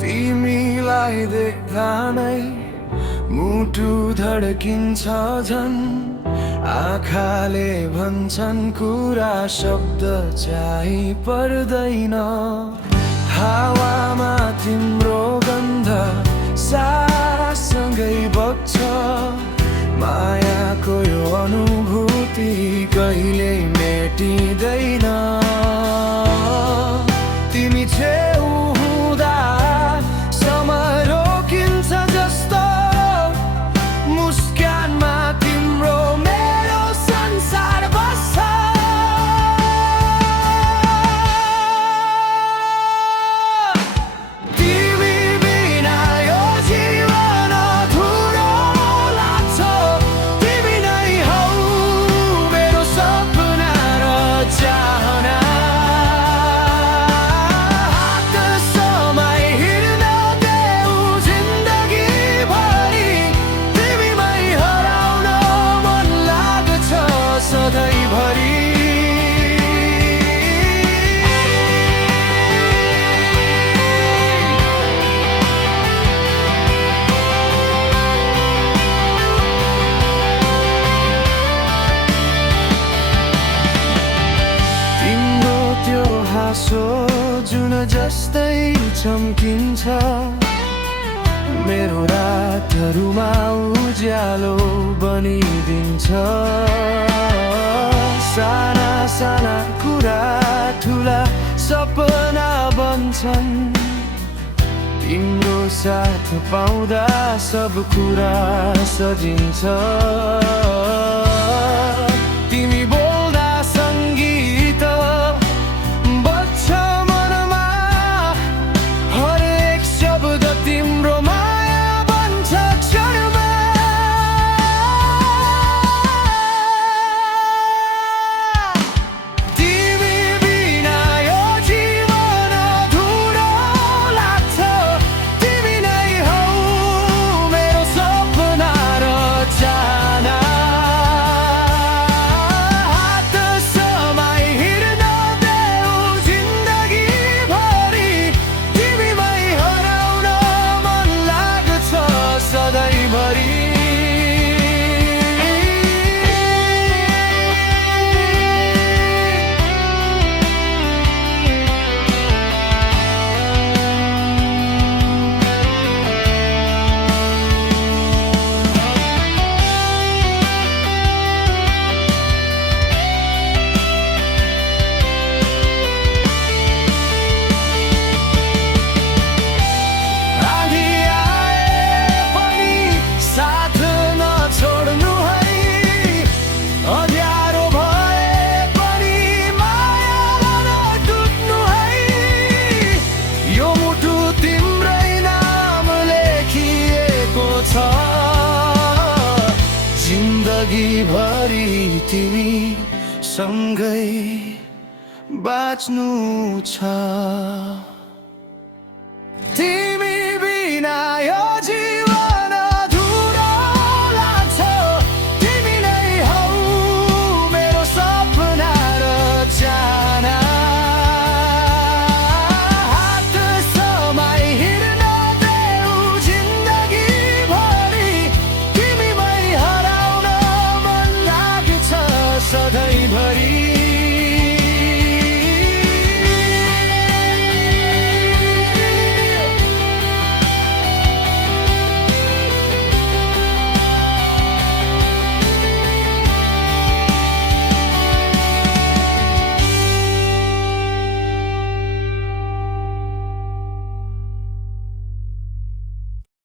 तिमीलाई देख्दा नै मुटु धड्किन्छ झन्, आँखाले भन्छन् कुरा शब्द चाहिँ पर्दैन। हावामा तिम्रो गन्ध साससँगै बग्छ, मायाको यो अनुभूति कहिले मेटिँदैन। तिमी छेउ हुँदा समय रोकिन्छ जस्तो, मुस्कानमा तिम्रो मेरो संसार बस्छ। तिमी बिना यो जीवन अधुरो लाग्छ, तिमी नै हौ मेरो सपना र चाहना। हात समाइहिँड्न देऊ जिन्दगीभरि, तिमीमै हराउन मन लाग्छ सधैँभरि। तिम्रो त्यो हाँसो जुन जस्तै चम्किन्छ, मेरो रातहरूमा उज्यालो बनिदिन्छ। साना साना कुरा ठुला सपना बन्छन्, तिम्रो साथ पाउँदा सब कुरा सजिन्छ। तिमी बोल्दा सङ्गीत बज्छ मनमा, हरेक शब्द तिम्रो माया बन्छ क्षणमा। तिमी बिना यो जीवन अधुरो लाग्छ, तिमी नै हौ मेरो सपना र चाहना। हात समाइहिँड्न देऊ जिन्दगीभरि, तिमीमै हराउन मन लाग्छ सधैँभरि। आँधी आए पनि साथ नछोड्नु है, अँध्यारो भए पनि माया नटुट्नु है। यो मुटु तिम्रै नाम लेखिएको छ, जिन्दगीभरि तिमी सँगै बाँच्नु छ। तिमी बिना यो जीवन अधुरो लाग्छ, तिमी नै हौ मेरो सपना र चाहना। हात समाइहिँड्न देऊ जिन्दगीभरि, तिमीमै हराउन मन लाग्छ सधैँभरि।